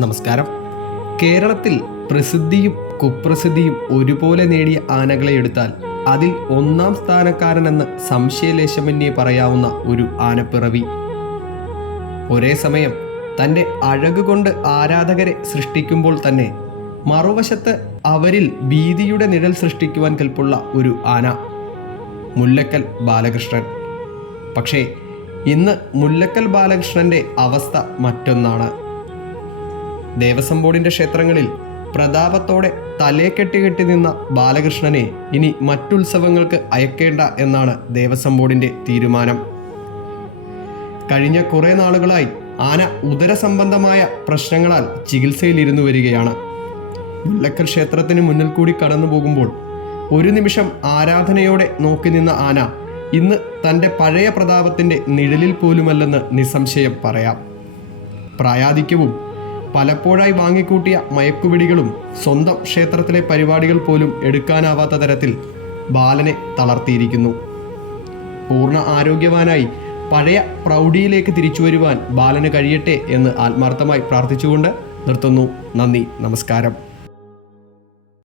നമസ്കാരം. കേരളത്തിൽ പ്രസിദ്ധിയും കുപ്രസിദ്ധിയും ഒരുപോലെ നേടിയ ആനകളെ എടുത്താൽ അതിൽ ഒന്നാം സ്ഥാനക്കാരനെന്ന് സംശയലേശമന്യേ പറയാവുന്ന ഒരു ആനപ്പിറവി. ഒരേ സമയം തന്റെ അഴകുകൊണ്ട് ആരാധകരെ സൃഷ്ടിക്കുമ്പോൾ തന്നെ മറുവശത്ത് അവരിൽ ഭീതിയുടെ നിഴൽ സൃഷ്ടിക്കുവാൻ കൽപ്പുള്ള ഒരു ആന മുല്ലക്കൽ ബാലകൃഷ്ണൻ. പക്ഷേ ഇന്ന് മുല്ലക്കൽ ബാലകൃഷ്ണന്റെ അവസ്ഥ മറ്റൊന്നാണ്. ദേവസ്വം ബോർഡിന്റെ ക്ഷേത്രങ്ങളിൽ പ്രതാപത്തോടെ തലേക്കെട്ടി കെട്ടി നിന്ന ബാലകൃഷ്ണനെ ഇനി മറ്റുത്സവങ്ങൾക്ക് അയക്കേണ്ട എന്നാണ് ദേവസ്വം ബോർഡിന്റെ തീരുമാനം. കഴിഞ്ഞ കുറേ നാളുകളായി ആന ഉദര സംബന്ധമായ പ്രശ്നങ്ങളാൽ ചികിത്സയിലിരുന്നു വരികയാണ്. മുല്ലക്കൽ ക്ഷേത്രത്തിന് മുന്നിൽ കൂടി കടന്നു പോകുമ്പോൾ ഒരു നിമിഷം ആരാധനയോടെ നോക്കി നിന്ന ആന ഇന്ന് തന്റെ പഴയ പ്രതാപത്തിന്റെ നിഴലിൽ പോലുമല്ലെന്ന് നിസ്സംശയം പറയാം. പ്രായാധിക്യവും പലപ്പോഴായി വാങ്ങിക്കൂട്ടിയ മയക്കുപിടികളും സ്വന്തം ക്ഷേത്രത്തിലെ പരിപാടികൾ പോലും എടുക്കാനാവാത്ത തരത്തിൽ ബാലനെ തളർത്തിയിരിക്കുന്നു. പൂർണ ആരോഗ്യവാനായി പഴയ പ്രൗഢിയിലേക്ക് തിരിച്ചു വരുവാൻ ബാലന് കഴിയട്ടെ എന്ന് ആത്മാർത്ഥമായി പ്രാർത്ഥിച്ചുകൊണ്ട് നിർത്തുന്നു. നന്ദി. നമസ്കാരം.